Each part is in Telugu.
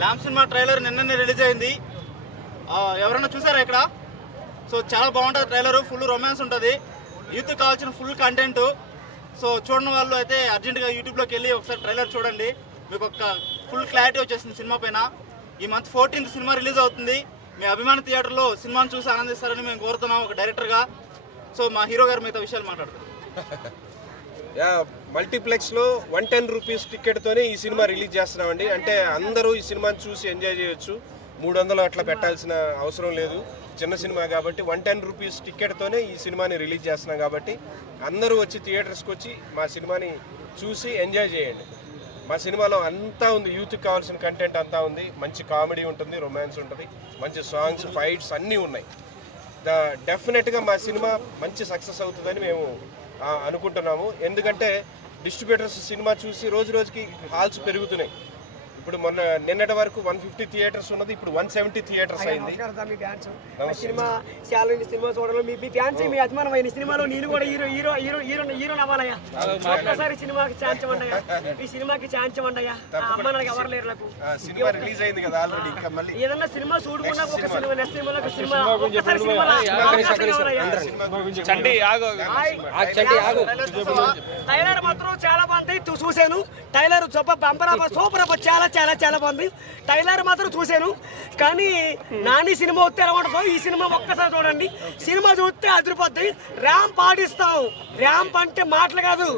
ల్యాంప్ సినిమా ట్రైలర్ నిన్ననే రిలీజ్ అయింది. ఎవరైనా చూసారా ఇక్కడ? సో చాలా బాగుంటుంది ట్రైలర్. ఫుల్ రొమాన్స్ ఉంటుంది, యూత్ కావాల్సిన ఫుల్ కంటెంట్. సో చూడని వాళ్ళు అయితే అర్జెంటుగా యూట్యూబ్లోకి వెళ్ళి ఒకసారి ట్రైలర్ చూడండి, మీకు ఒక ఫుల్ క్లారిటీ వచ్చేసింది సినిమా పైన. ఈ మంత్ 14th సినిమా రిలీజ్ అవుతుంది. మీ అభిమాన థియేటర్లో సినిమాను చూసి ఆనందిస్తారని మేము కోరుతున్నాం ఒక డైరెక్టర్గా. సో మా హీరో గారు మిగతా విషయాలు మాట్లాడతారు. మల్టీప్లెక్స్లో 110 రూపీస్ టికెట్తోనే ఈ సినిమా రిలీజ్ చేస్తున్నామండి. అంటే అందరూ ఈ సినిమాని చూసి ఎంజాయ్ చేయొచ్చు. 300 అట్లా పెట్టాల్సిన అవసరం లేదు. చిన్న సినిమా కాబట్టి 110 రూపీస్ టికెట్తోనే ఈ సినిమాని రిలీజ్ చేస్తున్నాం కాబట్టి అందరూ వచ్చి థియేటర్స్కి వచ్చి మా సినిమాని చూసి ఎంజాయ్ చేయండి. మా సినిమాలో అంతా ఉంది, యూత్కి కావాల్సిన కంటెంట్ అంతా ఉంది. మంచి కామెడీ ఉంటుంది, రొమాన్స్ ఉంటుంది, మంచి సాంగ్స్, ఫైట్స్ అన్నీ ఉన్నాయి. డెఫినెట్గా మా సినిమా మంచి సక్సెస్ అవుతుందని మేము అనుకుంటున్నాము. ఎందుకంటే డిస్ట్రిబ్యూటర్స్ సినిమా చూసి రోజు రోజుకి హాల్స్ పెరుగుతున్నాయి. ఇప్పుడు నిన్నటి వరకు 150 థియేటర్స్ ఉన్నది, ఇప్పుడు 170 థియేటర్స్ అయింది. సినిమా సినిమా చూడడం మీ ఫ్యాన్స్ మీ అభిమానమైన సినిమాలో నేను కూడా hero hero hero hero hero అవ్వాలయ్యా. ఒక్కసారి సినిమాకి ఛాన్స్ ఇవ్వండియా, ఈ సినిమాకి ఛాన్స్ ఇవ్వండియా. అమ్మ నాకు ఎవరు లేరు. నాకు సినిమా రిలీజ్ అయింది కదా ఆల్రెడీ. ఇంకా మళ్ళీ ఏదన్నా సినిమా చూడకుండా ఒక సినిమా నెక్స్ట్ సినిమాలో సినిమా టైలర్ మాత్రం చాలా బాగుంది. చూశాను టైలర్ సూపర్ చాలా చాలా చాలా బాగుంది. టైలర్ మాత్రం చూశాను, కానీ నాని సినిమా వస్తే ఎలా ఉంటుందో ఈ సినిమా ఒక్కసారి చూడండి. సినిమా చూస్తే అదిరిపోద్ది. ర్యాంప్ ఆడిస్తాం. ర్యాంప్ అంటే మాటలు కాదు,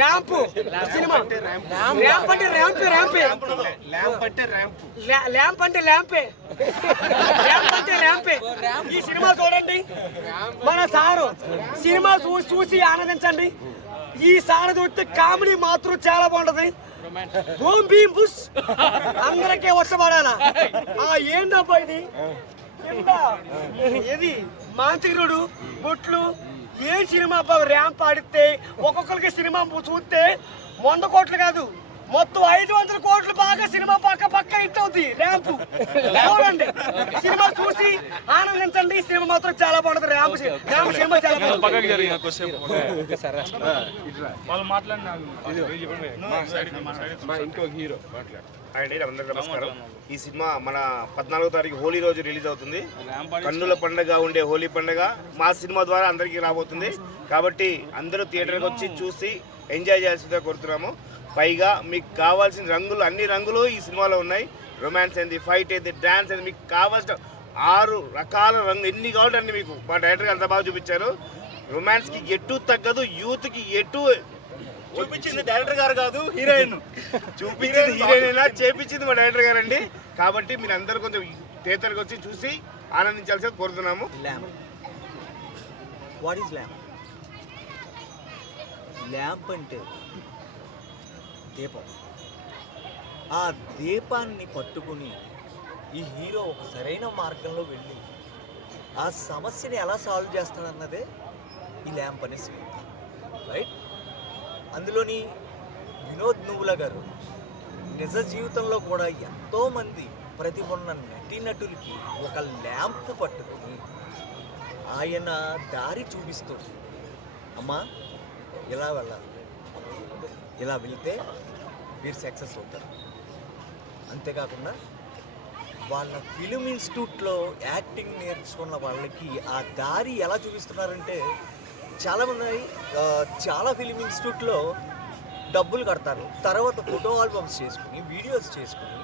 ర్యాంప్ సినిమా. ర్యాంప్ అంటే ర్యాంపే, ర్యాంపే. ల్యాంప్ అంటే ల్యాంపే, ర్యాంప్ అంటే ల్యాంపే. ఈ సినిమా చూడండి. మన సారు సినిమా చూసి ఆనందించండి. ఈ సార్ చూస్తే కామెడీ మాత్రం చాలా బాగుంటది. బూమ్ బీమ్ బుస్ అందరికీ వచ్చబడాలా. ఏందబ్బా ఇది? ఏది మాంత్రికుడు బొట్లు ఏ సినిమా ర్యాంప్ ఆడితే ఒక్కొక్కరికి సినిమా చూస్తే 100 కోట్లు కాదు, మొత్తం 500 కోట్లు బాగా సినిమా పక్క హిట్ అవుతుంది. ర్యాంపు చూడండి, సినిమా చూసి ఆనందించండి. సినిమా మాత్రం చాలా బాగుంటుంది. ర్యాంప్ సినిమా చాలా బాగుంటుంది. ఇంకో హీరో అండి, అందరికీ నమస్కారం. ఈ సినిమా మన 14వ తారీఖు హోలీ రోజు రిలీజ్ అవుతుంది. కన్నుల పండుగ ఉండే హోలీ పండుగ మా సినిమా ద్వారా అందరికీ రాబోతుంది. కాబట్టి అందరూ థియేటర్కి వచ్చి చూసి ఎంజాయ్ చేయాల్సిందిగా కోరుతున్నాము. పైగా మీకు కావాల్సిన రంగులు, అన్ని రంగులు ఈ సినిమాలో ఉన్నాయి. రొమాన్స్ ఏంది, ఫైట్ ఏంది, డ్యాన్స్ ఏంది, మీకు కావాల్సిన 6 రకాల రంగు ఎన్ని కావాలంటే అన్ని మీకు మా డైరెక్టర్ అంత బాగా చూపించారు. రొమాన్స్కి ఎటు తగ్గదు, యూత్కి ఎటు చూపించింది డైరెక్టర్ గారు కాదు, హీరోయిన్. చూపించింది హీరోయిన్, చేపించింది మా డైరెక్టర్ గారు అండి. కాబట్టి మీరు అందరూ కొంచెం థియేటర్కి వచ్చి చూసి ఆనందించాల్సి కోరుతున్నాము. Lamp, what is lamp? Lamp అంటే దీపం. ఆ దీపాన్ని పట్టుకుని ఈ హీరో ఒక సరైన మార్గంలో వెళ్ళి ఆ సమస్యని ఎలా సాల్వ్ చేస్తాడన్నదే ఈ ల్యాంప్ అనే సినిమా, రైట్? అందులోని వినోద్ నువ్వుల గారు నిజ జీవితంలో కూడా ఎంతోమంది ప్రతిభ ఉన్న నటీనటులకి ఒక ల్యాంప్ పట్టుకుని ఆయన దారి చూపిస్తూ, అమ్మా ఇలా వెళ్ళాలి, ఇలా వెళితే మీరు సక్సెస్ అవుతారు. అంతేకాకుండా వాళ్ళ ఫిలిం ఇన్స్టిట్యూట్లో యాక్టింగ్ నేర్చుకున్న వాళ్ళకి ఆ దారి ఎలా చూపిస్తున్నారంటే, చాలామంది చాలా ఫిలిం ఇన్స్టిట్యూట్లో డబ్బులు కడతారు, తర్వాత ఫోటో ఆల్బమ్స్ చేసుకుని వీడియోస్ చేసుకుని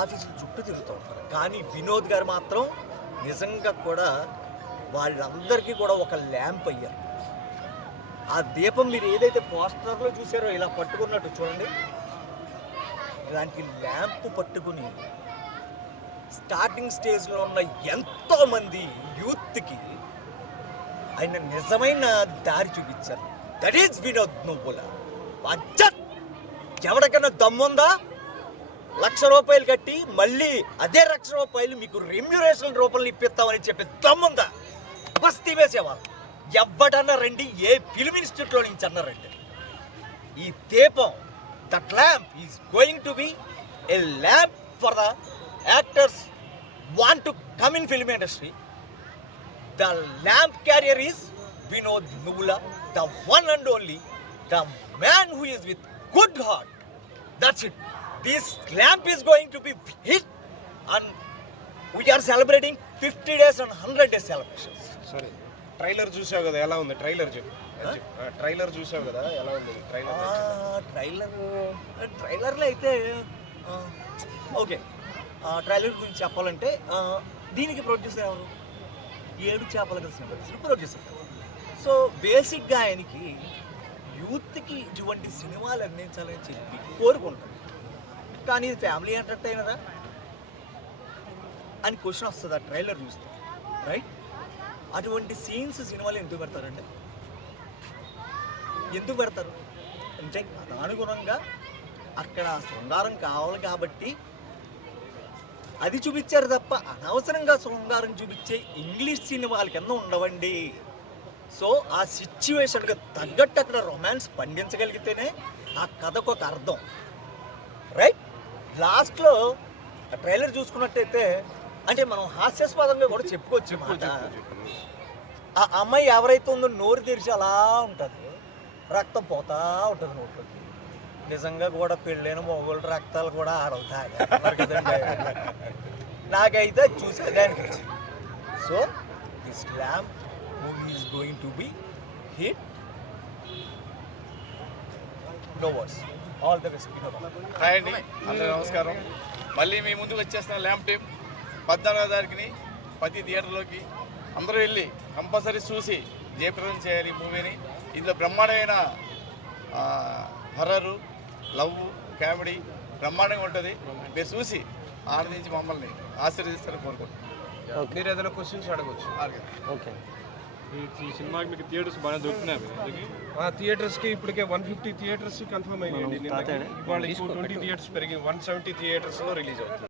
ఆఫీసులు చుట్టూ తిరుగుతూ ఉంటారు. కానీ వినోద్ గారు మాత్రం నిజంగా కూడా వాళ్ళందరికీ కూడా ఒక ల్యాంప్ అయ్యారు. ఆ దీపం మీరు ఏదైతే పోస్టర్లో చూసారో ఇలా పట్టుకున్నట్టు చూడండి, ఇలాంటి ల్యాంప్ పట్టుకుని స్టార్టింగ్ స్టేజ్లో ఉన్న ఎంతోమంది యూత్కి ఆయన నిజమైన దారి చూపించారు. దట్ ఈజ్ వినోద్ నువ్వుల. ఎవరికైనా దమ్ముందా? 1,00,000 రూపాయలు కట్టి మళ్ళీ అదే 1,00,000 రూపాయలు మీకు రెమ్యూరేషన్ రూపంలో ఇప్పిస్తామని చెప్పి దమ్ముందా? బస్తీ వేసేవారు. ఎవడన్నా రండి, ఏ ఫిల్మ్ ఇన్స్టిట్యూట్లో నుంచి అన్న రండి. ఈ దీపం, that lamp is going to B A lamp for the actors want to come in film industry. The lamp carrier is Vinod Nuwula, the one and only, the man who is with good heart. That's it. This lamp is going to be hit and we're celebrating 50 days and 100 days celebrations. సరే, ట్రైలర్ చూసావు కదా, ఎలా ఉంది ట్రైలర్? చెప్పు. ట్రైలర్ చూసావు కదా, ఎలా ఉంది ట్రైలర్? ట్రైలర్లో అయితే ఓకే, ట్రైలర్ గురించి చెప్పాలంటే దీనికి ప్రొడ్యూసర్ ఎవరు? 7 చేపల కలిసిన ప్రొడ్యూసర్. సో బేసిక్గా ఆయనకి యూత్కి ఇటువంటి సినిమాలు అందించాలని చెప్పి కోరుకుంటారు. కానీ ఇది ఫ్యామిలీ ఎంటర్టైనరా అని క్వశ్చన్ వస్తుంది ఆ ట్రైలర్ చూస్తే, రైట్? అటువంటి సీన్స్ సినిమాలు ఎందుకు పెడతారండి? ఎందుకు పెడతారు అంటే అనుగుణంగా అక్కడ శృంగారం కావాలి కాబట్టి అది చూపించారు తప్ప అనవసరంగా శృంగారం చూపించే ఇంగ్లీష్ సినిమాల కింద ఉండవండి. సో ఆ సిచ్యువేషన్కి తగ్గట్టు అక్కడ రొమాన్స్ పండించగలిగితేనే ఆ కథకు ఒక అర్థం, రైట్? లాస్ట్లో ఆ ట్రైలర్ చూసుకున్నట్టయితే అంటే మనం హాస్యాస్పదంగా కూడా చెప్పుకోవచ్చు మాట. ఆ అమ్మాయి ఎవరైతే ఉందో నోరు తెరిచి అలా ఉంటుంది, రక్తం పోతా ఉంటుంది నోట్లోకి. నిజంగా కూడా పెళ్ళైన మొగోళ్ళ రక్తాలు కూడా ఆడవుతాయి కదండి. నాకైతే చూసేదే అనిపించింది. So this lamp movie is going to be hit. No words. All the best. Hi అండి, అందరూ నమస్కారం. మళ్ళీ మీ ముందుకు వచ్చేస్తున్న ల్యాంప్ టీమ్ 14వ తారీఖుని ప్రతి థియేటర్లోకి అందరూ వెళ్ళి కంపల్సరీ చూసి జయప్రదం చేయాలి మూవీని. ఇందులో బ్రహ్మాండమైన హర్రరు, లవ్, కామెడీ బ్రహ్మాండంగా ఉంటుంది. మీరు చూసి ఆనందించి మమ్మల్ని ఆశీర్వదిస్తారని కోరుకుంటున్నాను. మీరు ఏదైనా క్వశ్చన్స్ అడగవచ్చు. ఓకే, ఈ సినిమాకి మీకు థియేటర్స్ బాగా దొరుకుతున్నాయి. థియేటర్స్కి ఇప్పటికే 150 థియేటర్స్ కన్ఫర్మ్ అయ్యాయండి. ఇవాళ 20 థియేటర్స్ పెరిగి 170 థియేటర్స్లో రిలీజ్ అవుతుంది.